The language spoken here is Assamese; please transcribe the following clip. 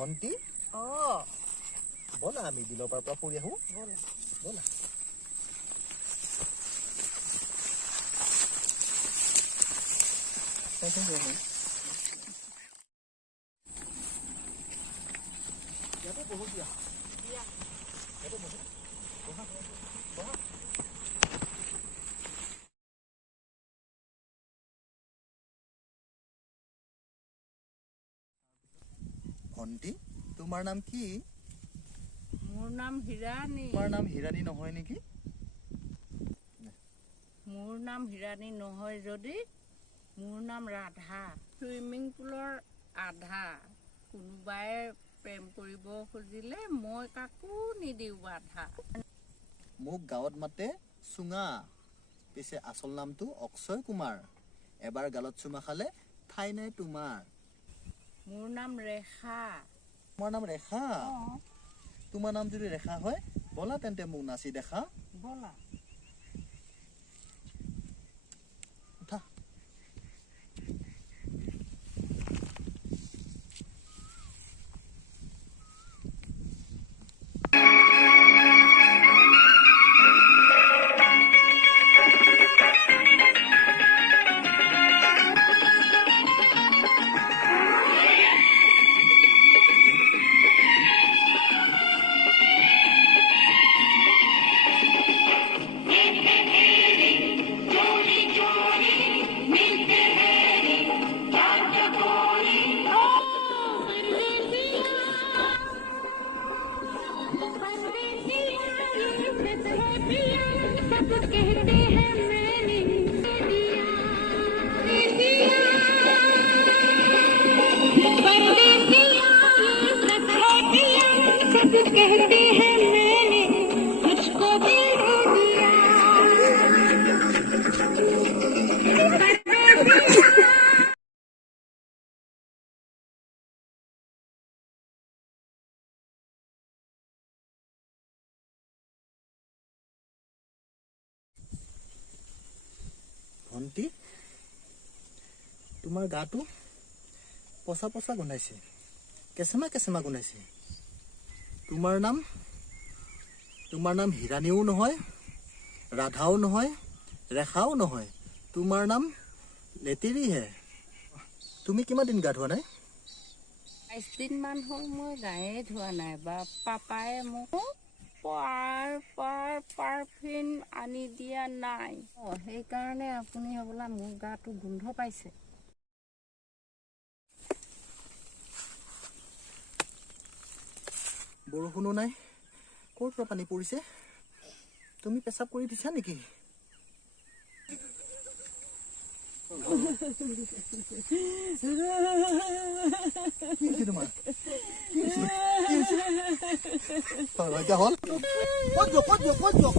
ভন্টি বলা আমি বিলৰ পৰা ফুৰি আহো বলা ইয়াতে বহু দিয়া ইয়াতে বহু ভন্টি তোমাৰ নাম কি? মোৰ নাম হিৰাণী। তোমাৰ নাম হিৰাণী নহয় নেকি? মোৰ নাম হিৰাণী নহয় যদি মোৰ নাম ৰাধা। চুইমিং পুলৰ আধা। কোনোবাই প্ৰেম কৰিব খুজিলে মই কাকো নিদিওঁ বাধা। মোক গাঁৱত মাতে চুঙা, পিছে আচল নামটো অক্ষয় কুমাৰ। এবাৰ গালত চুমা খালে ঠাই নাই তোমাৰ। মোৰ নাম ৰেখা। তোমাৰ নাম ৰেখা? তোমাৰ নাম যদি ৰেখা হয় বলা তেন্তে মোক নাচি দেখা। বলা। উঠা। कहते हैं मैंने मुझको दिल दिया। ভন্টি তোমাৰ গাটো পচা পচা গোন্ধাইছে, কেঁচেমা কেঁচেমা গোন্ধাইছে। তোমাৰ নাম হিৰাণীও নহয়, ৰাধাও নহয়, ৰেখাও নহয়, তোমাৰ নাম লেতেৰিহে। তুমি কিমান দিন গা ধোৱা নাই? 22 দিনমান হ'ল মই গায়ে ধোৱা নাই। বা পাপাই মোক পাৰফিউম আনি দিয়া নাই। সেইকাৰণে আপুনি হ'বলা মোৰ গাটো গোন্ধ পাইছে। বৰষুণো নাই, ক'ৰ পৰা পানী পৰিছে? তুমি পেচাব কৰি দিছা নেকি? তোমাৰ হ'ল ক'ত যোৱা